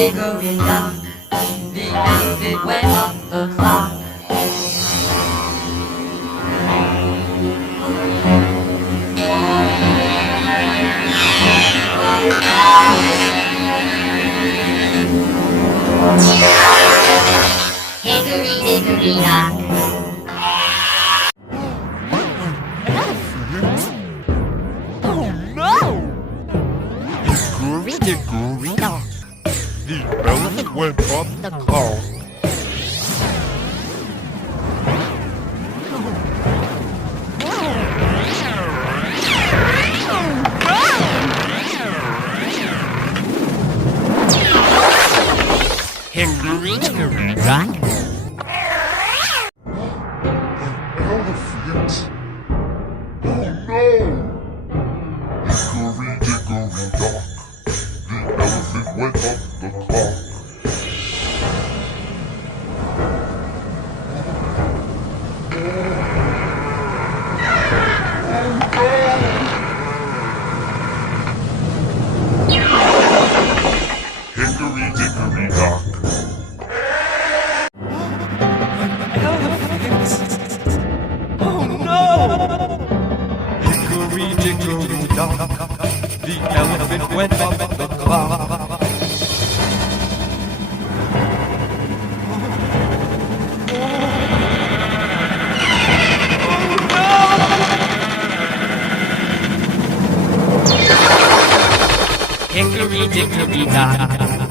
Hickory dock, the elephant went up the clock. Hickory dickory dock. Hickory dickory dock, the elephant went up the clock. Hickory dickory dock. Elephant? Oh no! Hickory dickory dock, the elephant went up the clock. Hickory dickory dock. Hickory dickory dock, the elephant went up the clock. Hickory dickory dock.